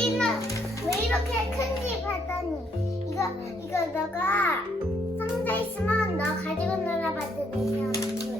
이나 왜 이렇게 큰지 봤더니 이거 이거 너가 상자 있으면 너 가지고 놀아봐도 되잖아.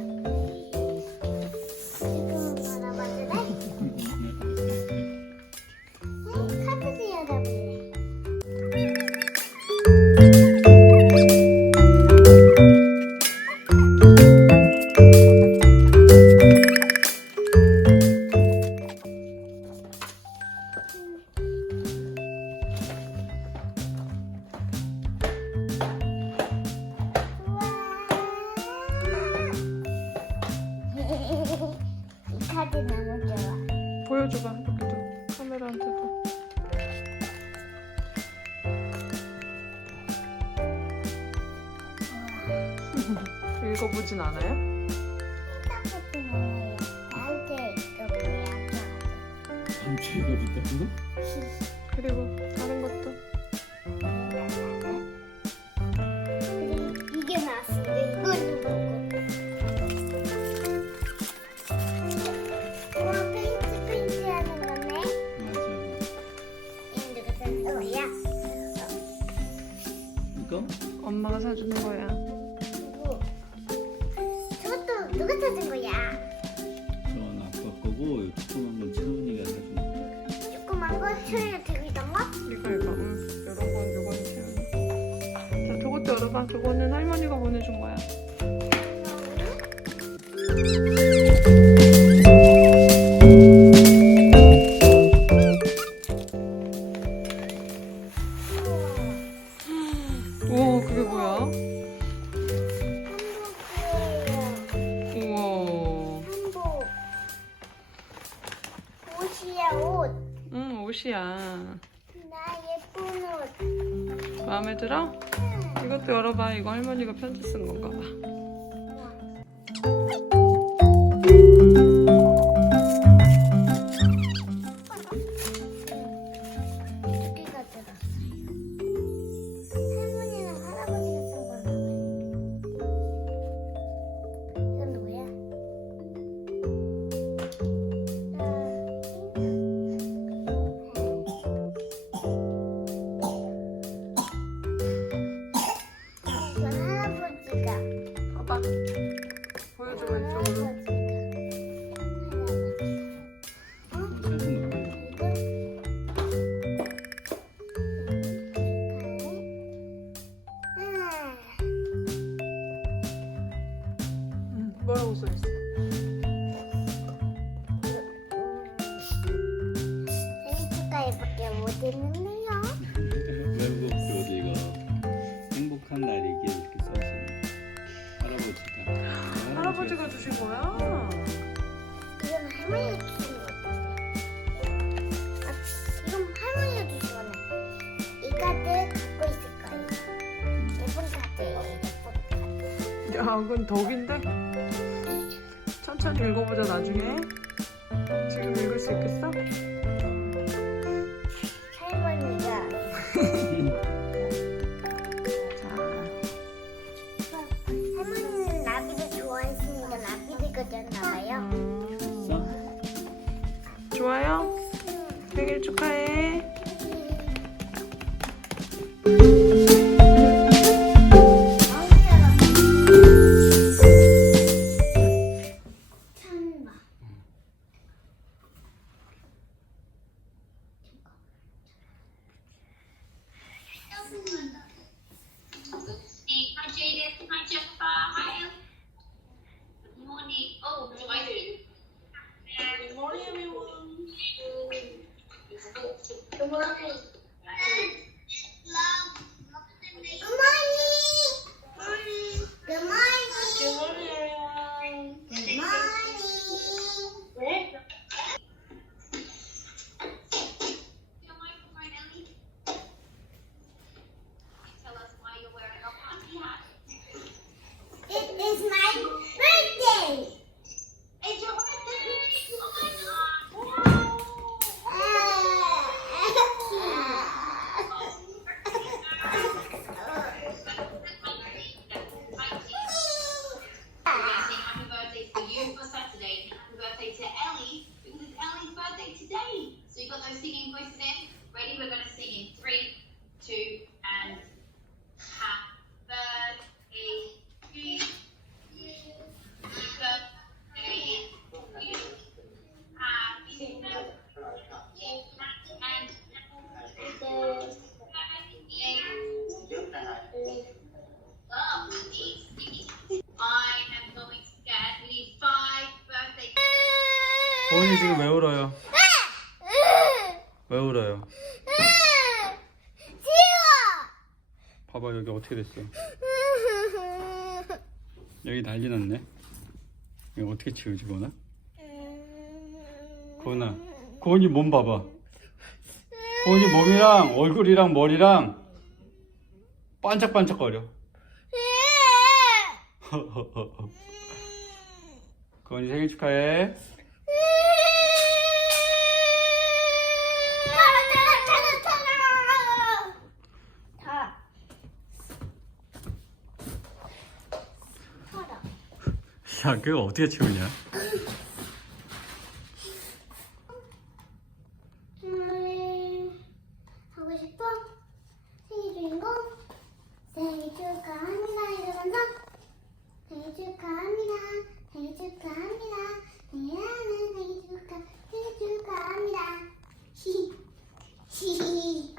보여줘봐 여기도 카메라한테도 읽어보진 않아요? 있다고? 그리고 다른 것도 엄마가 사주는 거야. 그리고 저것도 누가 사준 거야? 전 아빠 거고 이 조그만 건 채훈이가 사준 거. 조그만 거 소리가 들고 있던 거? 이거 이거. 응. 이런 건 요거는 채연이 자 저것도 열어봐. 저거는 할머니가 보내준 거야. 오 옷이야 나 예쁜 옷. 마음에 들어? 이것도 열어봐 이거 할머니가 편지 쓴 건가 봐 보여줘봐 거. 응 뭐라고 써있어? 생일 축하해밖에 못했는데요. 외국 이거 행복한 날이기에 이렇게 써있었네. 할아버지가. 주신 거야? 이건 할머니가 주신 거. 아, 이건 할머니가 주신 거네. 이 카드 갖고 있을 거예요. 예쁜 카드예요. 예쁜 카드. 야 그건 덕인데? 천천히 읽어보자 나중에 지금 읽을 수 있겠어? 나비를 그렸나 봐요. 음, 써? 좋아요? 생일 축하해 today. So you got those singing voices in? Ready? We're gonna sing in three, two, and happy birthday to you. Happy birthday to you. Happy birthday and Oh, I am going to get we need five birthday 보은이 지금 왜 울어요? 왜 울어요? 봐봐 여기 어떻게 됐어? 여기 난리 났네. 이거 어떻게 치우지 보나? 고은아 고은이 몸 봐봐 고은이 몸이랑 얼굴이랑 머리랑 반짝반짝거려 고은이 생일 축하해 야 그거 어떻게 치우냐 음, 하고 싶어? 생일 주인공? 생일 축하합니다 이러면서 생일 축하합니다 생일 축하합니다 생일하는 생일 축하 생일 축하합니다 히히 히히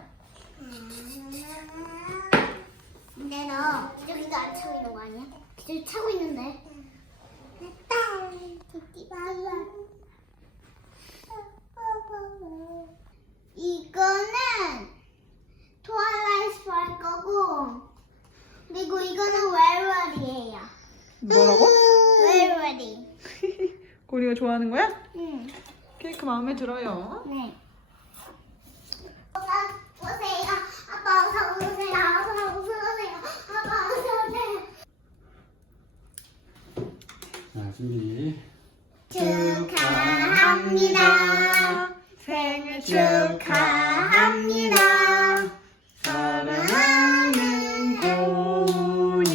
근데 너 여기가 안 차고 있는 거 아니야? 저기 차고 있는데 됐다 도끼 이거는 트와일라이트 할 거고 그리고 이거는 웰웰이에요. 뭐라고? 웰웰이. 고리가 좋아하는 거야? 응. 케이크 마음에 들어요. 네. 아빠 오세요. 아빠 어서 오세요. 아빠 어서 오세요. 아빠 어서 오세요. 자 준비 축하합니다. 생일 축하합니다. 사랑하는 고은이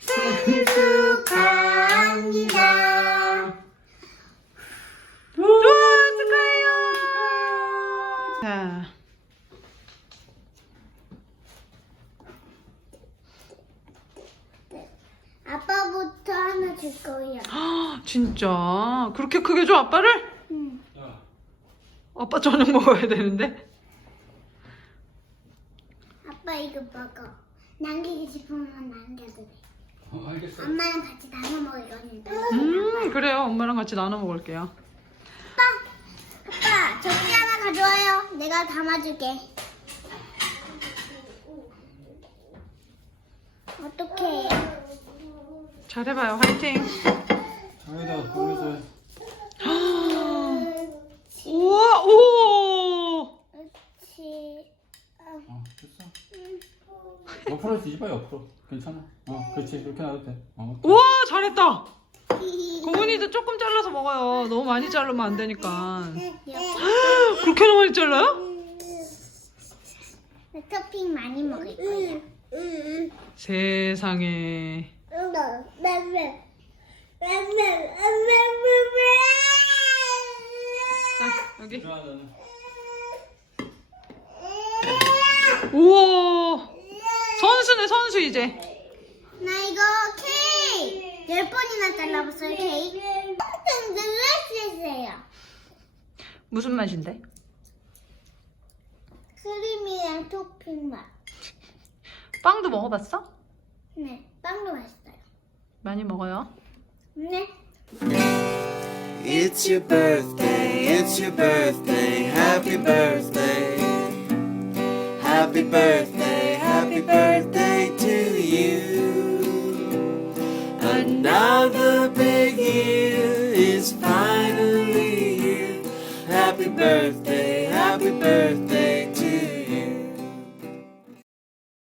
생일 축하합니다. 좋아 축하해요. 자. 아빠부터 하나 줄 거예요. 진짜 그렇게 크게 줘 아빠를? 응. 야 아빠 저녁 먹어야 되는데. 아빠 이거 먹어. 남기고 싶으면 남겨도 돼. 어, 알겠어 엄마랑 같이 나눠 먹을 거니까. 음 그래요 엄마랑 같이 나눠 먹을게요. 아빠, 아빠 저기 하나 가져와요. 내가 담아줄게. 어떡해. 잘해봐요 화이팅. 여기다 여기서 우와 오. 그렇지. 어 됐어 옆으로 뒤집어 옆으로 괜찮아 어 그렇지 그렇게 놔도 돼 어. 우와 잘했다. 고은이도 조금 잘라서 먹어요. 너무 많이 자르면 안 되니까. 그렇게나 많이 잘라요? 토핑 많이 먹을 거야. 세상에. 자 여기. 우와 선수네 선수 이제. 나 이거 케이크 열 번이나 잘라봤어요 케이크. 놀랐어요. 무슨 맛인데? 크림이랑 토핑 맛. 빵도 먹어봤어? 네, 빵도 맛있어요. 많이 먹어요. 네. It's your birthday, it's your birthday, happy birthday. Happy birthday, happy birthday to you. Another big year is finally here. Happy birthday, happy birthday,